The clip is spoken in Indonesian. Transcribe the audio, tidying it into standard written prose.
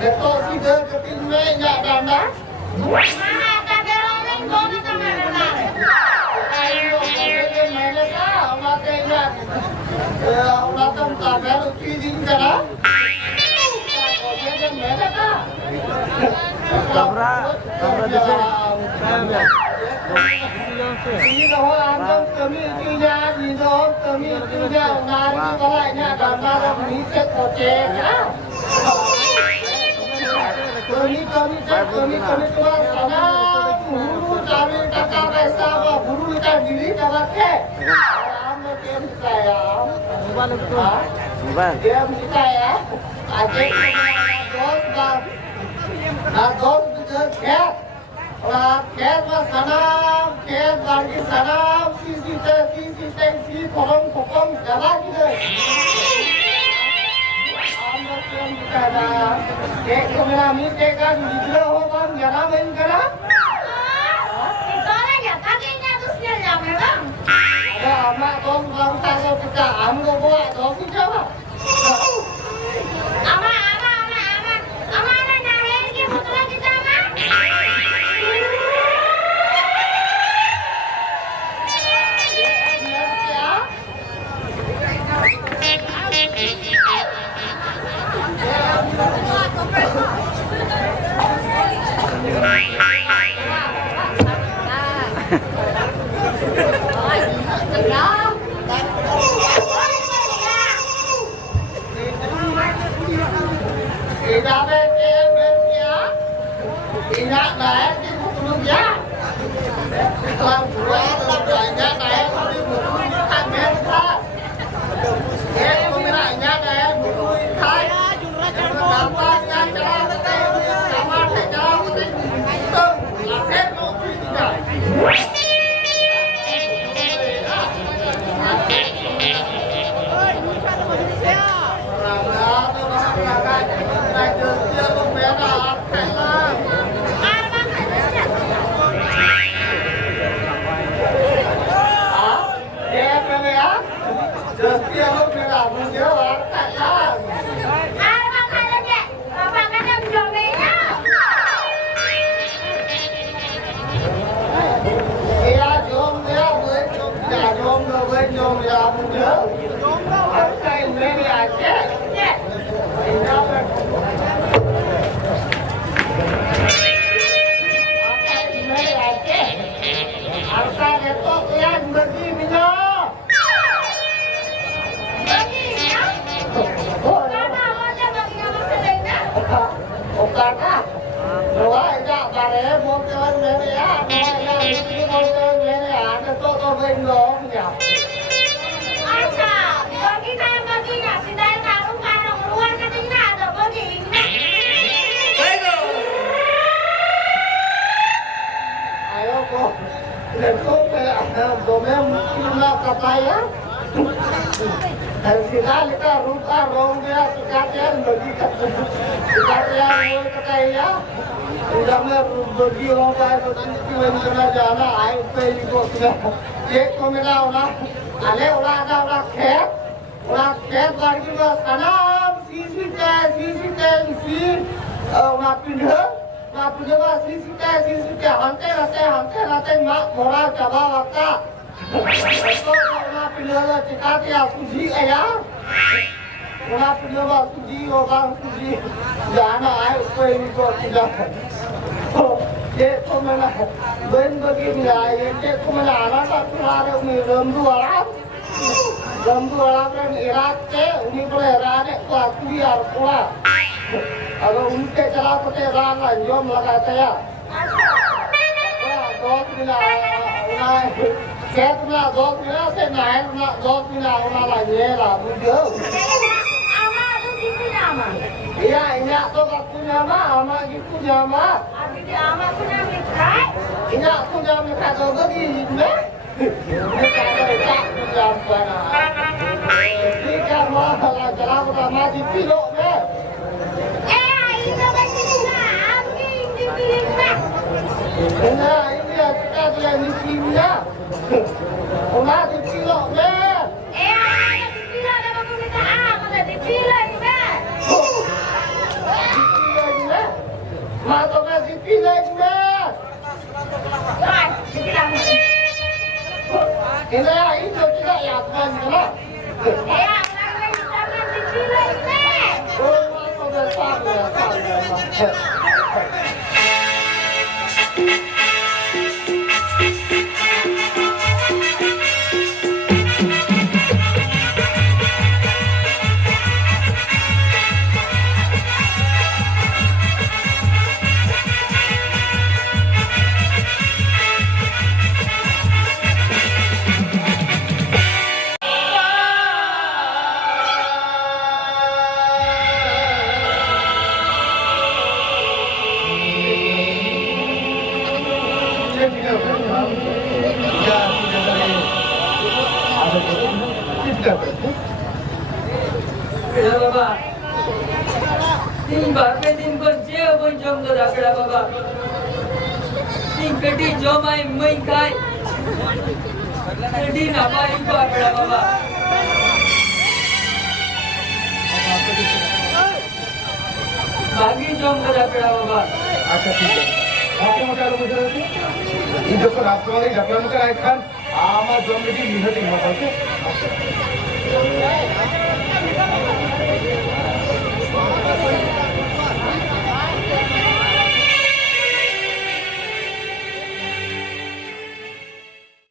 Betul sih dia ketinggalan nggak dana. Mana kagak rolling gua kita mana? Ayo kita mana kah? Makanya orang tu tak baru cuci cara. Kita mana kah? Tabra di sini. Ini kalau anda kami kerja di dalam kami kerja nari balainya gambar ni sekolah ya. Kami tua sana guru cari kata pesa guru kita diri dapat ke. Anda game saya. Game saya. Aje dos bekerja. Ket mas sanam, ket bagi sanam, si potong jalan gitu. Anda yang kita kek kami kan di bawah bang jalan main kera. Itu aja kakinya terusnya ya memang. Ada amak dos bang tahu kita amgo buat dos siapa? Ama ada nahel ke motor kita mah. Ingat naik di buku ya. Kalau buat banyak naik di buku ikan mereka. Peminatnya naik buku ikan. Dampaknya jalan betul, sama jalan betul. Itu aset kopi tidak. Kita rupa rong dia sekalian bagi sekalian katanya udah bagi orang bertujuan kena jalan air pergi kok ये को मिला होना अले उड़ा ket bagi mas kanam sisi udah pindah mas sisi hante mak mora coba waktu itu udah pindah cekat ya suji ya udah pindah suji orang suji jangan air pergi kok tidak ये तो मैंने बहन बगी मिलाई ये तो मैंने आना था तुम्हारे उन्हें रंदू वाला में इराक के उन्हीं पर इराने को आती है और पूरा अगर उनके चला तो इरान का अंजाम लगाते हैं दोस्त मिला खेत मिला दोस्त मिला से नाहर मिला दोस्त मिला उन्हें ये ला मुझे iya ini aku punya ama gitu nama Abi ama punya mikrai. ini aku punya mikrai tuh gini ini kalau tak punya apa ini kan malah jalan utama di pilok deh Itu kan sini abi di pilih nah ini kita dia di sini ya udah di pilok deh di pilih ada apa kita ada di pilih मा तो मैं CP like में काय तिला इधर आई तो किधर याद बन गया हे आपल्याला विचारलं तिची नाही ओ मा तो मैं साथ बाबा 3 बार पे दिन पर जे अपन जम कर आकड़ा बाबा 3 पेटी जम आई मई खाए पेटी ना पाई को आकड़ा बाबा बागी जम कर आकड़ा बाबा अच्छा ठीक आहे आपल्या मोठ्या लोक ही जसं राष्ट्रवादी ढकलून काय खान आम्हा जमलेली निघते